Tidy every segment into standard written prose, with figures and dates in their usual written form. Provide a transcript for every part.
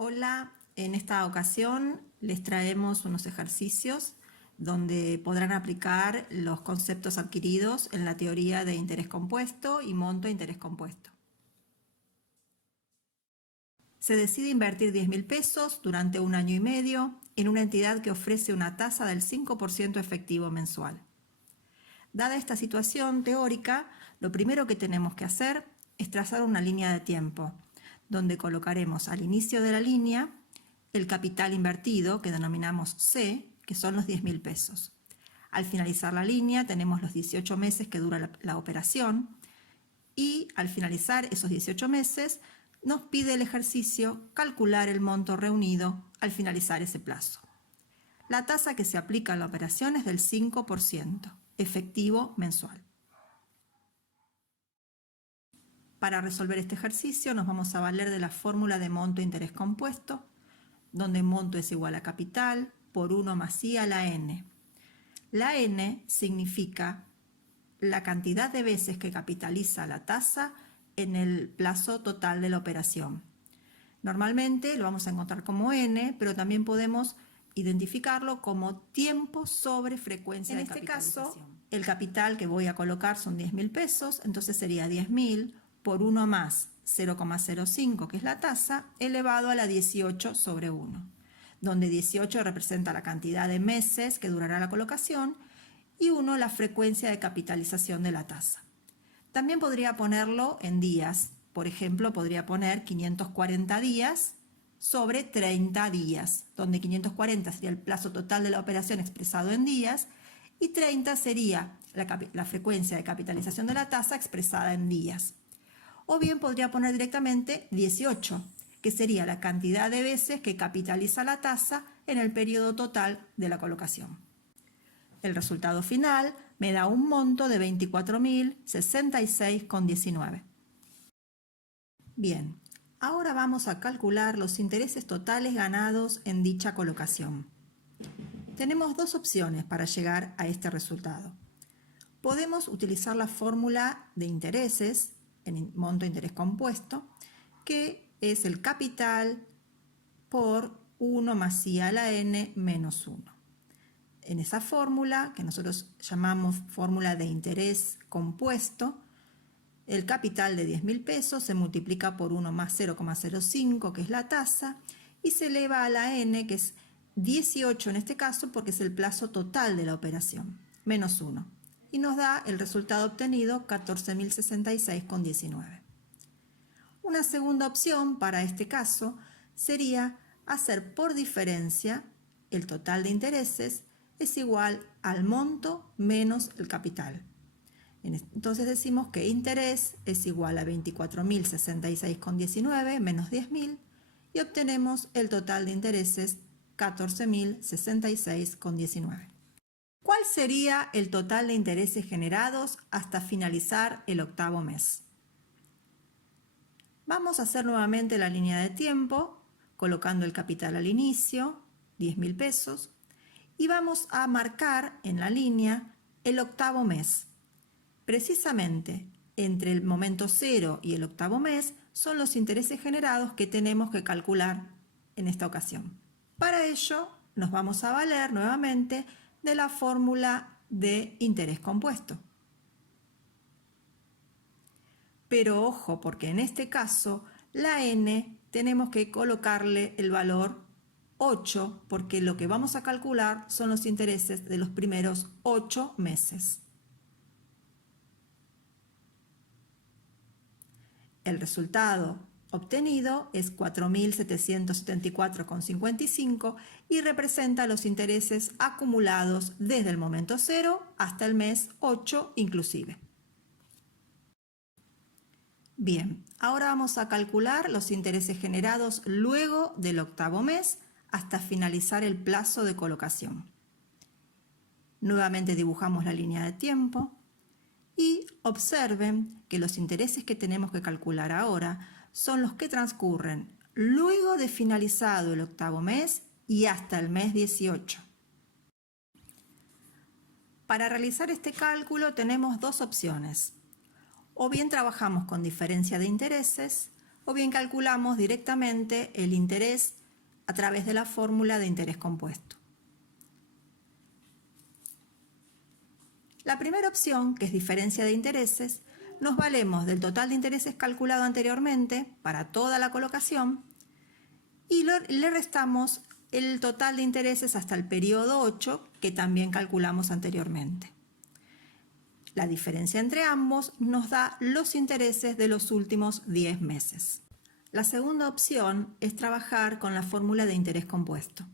Hola, en esta ocasión les traemos unos ejercicios donde podrán aplicar los conceptos adquiridos en la teoría de interés compuesto y monto de interés compuesto. Se decide invertir 10.000 pesos durante 1 año y medio en una entidad que ofrece una tasa del 5% efectivo mensual. Dada esta situación teórica, lo primero que tenemos que hacer es trazar una línea de tiempo, donde colocaremos al inicio de la línea el capital invertido, que denominamos C, que son los 10.000 pesos. Al finalizar la línea tenemos los 18 meses que dura la operación y al finalizar esos 18 meses nos pide el ejercicio calcular el monto reunido al finalizar ese plazo. La tasa que se aplica a la operación es del 5%, efectivo mensual. Para resolver este ejercicio nos vamos a valer de la fórmula de monto de interés compuesto, donde monto es igual a capital por 1 más I a la N. La N significa la cantidad de veces que capitaliza la tasa en el plazo total de la operación. Normalmente lo vamos a encontrar como N, pero también podemos identificarlo como tiempo sobre frecuencia de capitalización. En este caso, el capital que voy a colocar son 10.000 pesos, entonces sería 10.000 por 1 más 0,05, que es la tasa, elevado a la 18 sobre 1, donde 18 representa la cantidad de meses que durará la colocación y 1 la frecuencia de capitalización de la tasa. También podría ponerlo en días. Por ejemplo, podría poner 540 días sobre 30 días, donde 540 sería el plazo total de la operación expresado en días y 30 sería la frecuencia de capitalización de la tasa expresada en días. O bien podría poner directamente 18, que sería la cantidad de veces que capitaliza la tasa en el periodo total de la colocación. El resultado final me da un monto de 24.066,19. Bien, ahora vamos a calcular los intereses totales ganados en dicha colocación. Tenemos dos opciones para llegar a este resultado. Podemos utilizar la fórmula de intereses en monto de interés compuesto, que es el capital por 1 más I a la N menos 1. En esa fórmula, que nosotros llamamos fórmula de interés compuesto, el capital de 10.000 pesos se multiplica por 1 más 0,05, que es la tasa, y se eleva a la N, que es 18 en este caso, porque es el plazo total de la operación, menos 1. Y nos da el resultado obtenido 14.066,19. Una segunda opción para este caso sería hacer por diferencia el total de intereses es igual al monto menos el capital. Entonces decimos que interés es igual a 24.066,19 menos 10.000 y obtenemos el total de intereses 14.066,19. ¿Cuál sería el total de intereses generados hasta finalizar el octavo mes? Vamos a hacer nuevamente la línea de tiempo, colocando el capital al inicio, 10.000 pesos, y vamos a marcar en la línea el octavo mes. Precisamente entre el momento 0 y el octavo mes son los intereses generados que tenemos que calcular en esta ocasión. Para ello nos vamos a valer nuevamente de la fórmula de interés compuesto. Pero ojo, porque en este caso la N tenemos que colocarle el valor 8, porque lo que vamos a calcular son los intereses de los primeros 8 meses. El resultado obtenido es 4.774,55 y representa los intereses acumulados desde el momento 0 hasta el mes 8 inclusive. Bien, ahora vamos a calcular los intereses generados luego del octavo mes hasta finalizar el plazo de colocación. Nuevamente dibujamos la línea de tiempo y observen que los intereses que tenemos que calcular ahora son los que transcurren luego de finalizado el octavo mes y hasta el mes 18. Para realizar este cálculo tenemos dos opciones. O bien trabajamos con diferencia de intereses o bien calculamos directamente el interés a través de la fórmula de interés compuesto. La primera opción, que es diferencia de intereses, nos valemos del total de intereses calculado anteriormente para toda la colocación y le restamos el total de intereses hasta el periodo 8 que también calculamos anteriormente. La diferencia entre ambos nos da los intereses de los últimos 10 meses. La segunda opción es trabajar con la fórmula de interés compuesto.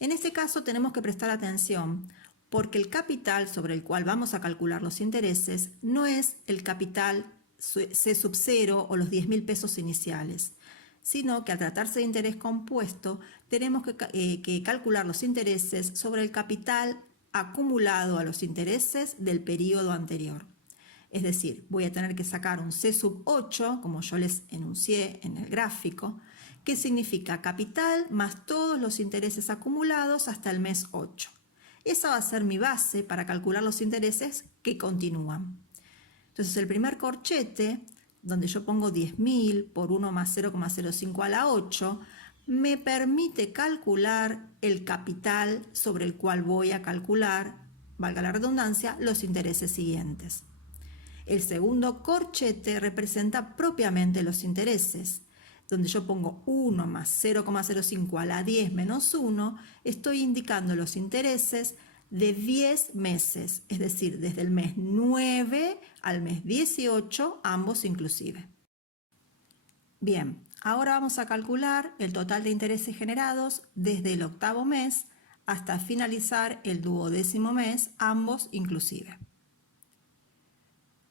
En este caso tenemos que prestar atención porque el capital sobre el cual vamos a calcular los intereses no es el capital C sub 0 o los 10.000 pesos iniciales, sino que al tratarse de interés compuesto tenemos que calcular los intereses sobre el capital acumulado a los intereses del periodo anterior. Es decir, voy a tener que sacar un C sub 8, como yo les enuncié en el gráfico, que significa capital más todos los intereses acumulados hasta el mes 8. Esa va a ser mi base para calcular los intereses que continúan. Entonces el primer corchete, donde yo pongo 10.000 por 1 más 0,05 a la 8, me permite calcular el capital sobre el cual voy a calcular, valga la redundancia, los intereses siguientes. El segundo corchete representa propiamente los intereses, donde yo pongo 1 más 0,05 a la 10 menos 1, estoy indicando los intereses de 10 meses, es decir, desde el mes 9 al mes 18, ambos inclusive. Bien, ahora vamos a calcular el total de intereses generados desde el 8º mes hasta finalizar el 12º mes, ambos inclusive.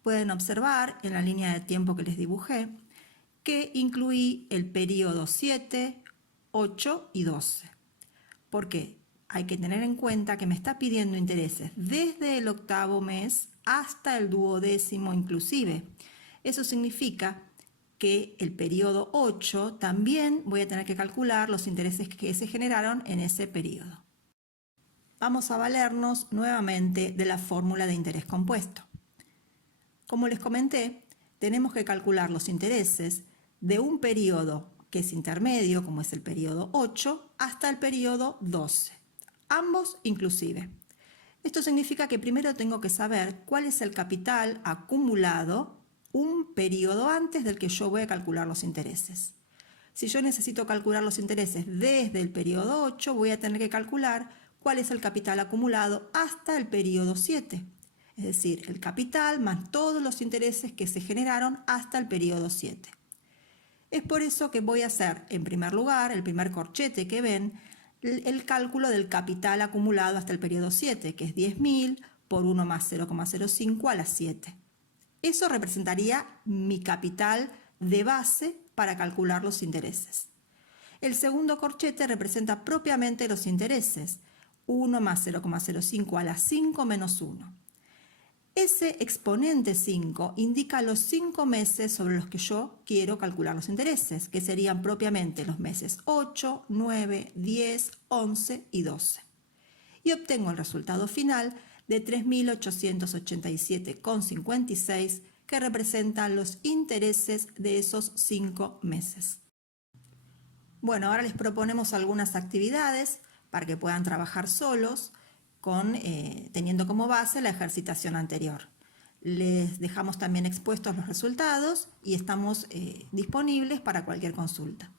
Pueden observar en la línea de tiempo que les dibujé que incluí el periodo 7, 8 y 12. ¿Por qué? Hay que tener en cuenta que me está pidiendo intereses desde el 8º mes hasta el 12º inclusive. Eso significa que el periodo 8 también voy a tener que calcular los intereses que se generaron en ese periodo. Vamos a valernos nuevamente de la fórmula de interés compuesto. Como les comenté, tenemos que calcular los intereses de un periodo que es intermedio, como es el periodo 8, hasta el periodo 12, ambos inclusive. Esto significa que primero tengo que saber cuál es el capital acumulado un periodo antes del que yo voy a calcular los intereses. Si yo necesito calcular los intereses desde el periodo 8, voy a tener que calcular cuál es el capital acumulado hasta el periodo 7. Es decir, el capital más todos los intereses que se generaron hasta el periodo 7. Es por eso que voy a hacer, en primer lugar, el primer corchete que ven, el cálculo del capital acumulado hasta el periodo 7, que es 10.000 por 1 más 0,05 a la 7. Eso representaría mi capital de base para calcular los intereses. El segundo corchete representa propiamente los intereses, 1 más 0,05 a la 5 menos 1. Ese exponente 5 indica los 5 meses sobre los que yo quiero calcular los intereses, que serían propiamente los meses 8, 9, 10, 11 y 12. Y obtengo el resultado final de 3.887,56, que representan los intereses de esos 5 meses. Bueno, ahora les proponemos algunas actividades para que puedan trabajar solos, teniendo como base la ejercitación anterior. Les dejamos también expuestos los resultados y estamos disponibles para cualquier consulta.